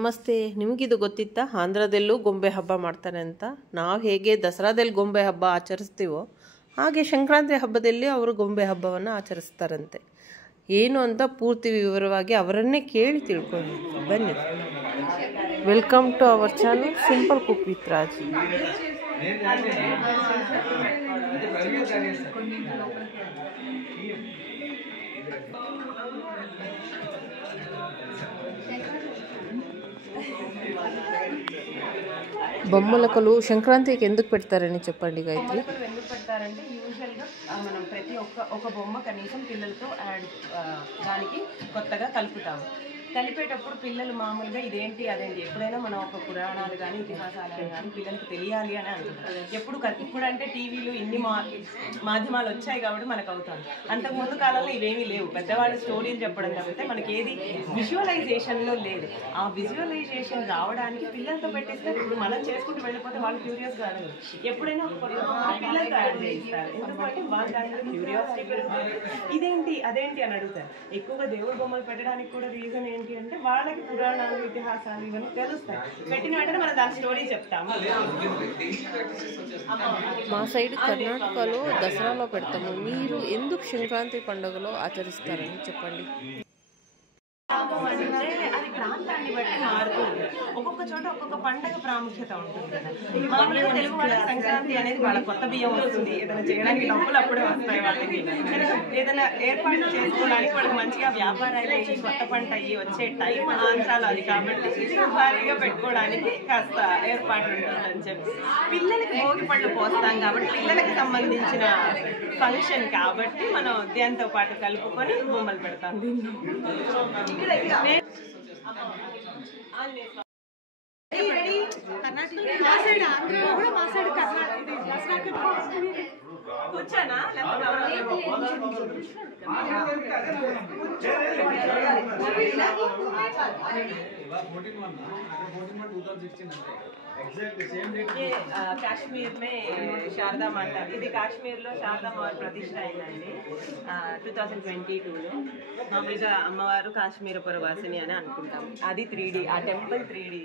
ನಮಸ್ತೆ. ನಿಮಗಿದು ಗೊತ್ತಿತ್ತಾ? ಆಂಧ್ರದಲ್ಲೂ ಗೊಂಬೆ ಹಬ್ಬ ಮಾಡ್ತಾರೆ ಅಂತ. ನಾವು ಹೇಗೆ ದಸರಾದಲ್ಲಿ ಗೊಂಬೆ ಹಬ್ಬ ಆಚರಿಸ್ತೀವೋ ಹಾಗೆ ಸಂಕ್ರಾಂತಿ ಹಬ್ಬದಲ್ಲಿ ಅವರು ಗೊಂಬೆ ಹಬ್ಬವನ್ನು ಆಚರಿಸ್ತಾರಂತೆ. ಏನು ಅಂತ ಪೂರ್ತಿ ವಿವರವಾಗಿ ಅವರನ್ನೇ ಕೇಳಿ ತಿಳ್ಕೊಳ್ಳಿ. ಬನ್ನಿ. Welcome to our channel simple cook with Raj. బొమ్మలకలు సంక్రాంతికి ఎందుకు పెడతారని చెప్పండి గాయత్రి. ఎందుకు పెడతారంటే యూజువల్గా మనం ప్రతి ఒక్క బొమ్మ కనీసం పిల్లలతో దానికి కొత్తగా కలుపుతాము. కలిపేటప్పుడు పిల్లలు మామూలుగా ఇదేంటి అదేంటి ఎప్పుడైనా మనం ఒక పురాణాలు కానీ ఇతిహాసాలు కానీ పిల్లలకి తెలియాలి అని అనుకుంటాం. ఇప్పుడంటే టీవీలు ఇన్ని మాధ్యమాలు వచ్చాయి కాబట్టి మనకు అవుతుంది. అంతకుముందు కాలంలో ఇవేమీ లేవు. పెద్దవాళ్ళు స్టోరీలు చెప్పడం తప్పితే మనకి ఏది విజువలైజేషన్లో లేదు. ఆ విజువలైజేషన్ రావడానికి పిల్లలతో పెట్టేస్తే ఇప్పుడు మనం చేసుకుంటూ వెళ్ళిపోతే వాళ్ళు క్యూరియస్గా అడగరు. ఎప్పుడైనా పిల్లలతో యాడ్ చేయిస్తారు. ఎందుకంటే వాళ్ళు దాని మీద క్యూరియాసిటీ పెరుగుతుంది. ఇదేంటి అదేంటి అని అడుగుతారు. ఎక్కువగా దేవుడి బొమ్మలు పెట్టడానికి కూడా రీజన్ ఏంటి అంటే వాళ్ళకి పురాణాలు ఇతిహాసాలు ఇవన్నీ తెలుస్తాయి. పెట్టిన వెంటనే మనం దాని స్టోరీ చెప్తాము. మా సైడ్ కర్ణాటకలో దసరాలో పెడతాము. మీరు ఎందుకు సంక్రాంతి పండుగలో ఆచరిస్తారని చెప్పండి. అంటే అది ప్రాంతాన్ని బట్టి మారుతుంది. ఒక్కొక్క చోట ఒక్కొక్క పండగ ప్రాముఖ్యత ఉంటుంది కదా. మామూలుగా తెలుగు వాళ్ళ సంక్రాంతి అనేది వాళ్ళ కొత్త బియ్యం వస్తుంది, ఏదైనా చేయడానికి డబ్బులు అప్పుడే వస్తాయి వాళ్ళకి. ఏదైనా ఏర్పాటు చేసుకోవడానికి వాళ్ళకి మంచిగా వ్యాపారాలు అయ్యి కొత్త పంట అయ్యి వచ్చే టైం ఆంధ్రాలు అది కాబట్టి భారీగా పెట్టుకోవడానికి కాస్త ఏర్పాటు ఉంటుందని చెప్పి పిల్లలకి భోగి పళ్ళు పోస్తాం కాబట్టి పిల్లలకి సంబంధించిన ఫంక్షన్ కాబట్టి మనం దాంతో పాటు కలుపుకొని బొమ్మలు పెడతాం. కూర్చోనా కాశ్మీర్ మే శారదా మాత, ఇది కాశ్మీర్ లో శారదా అమ్మవారి ప్రతిష్ట అయిందండి 2022లో. మామూలుగా అమ్మవారు కాశ్మీర పురవాసిని అని అనుకుంటాం. అది 3D, ఆ టెంపుల్ 3D.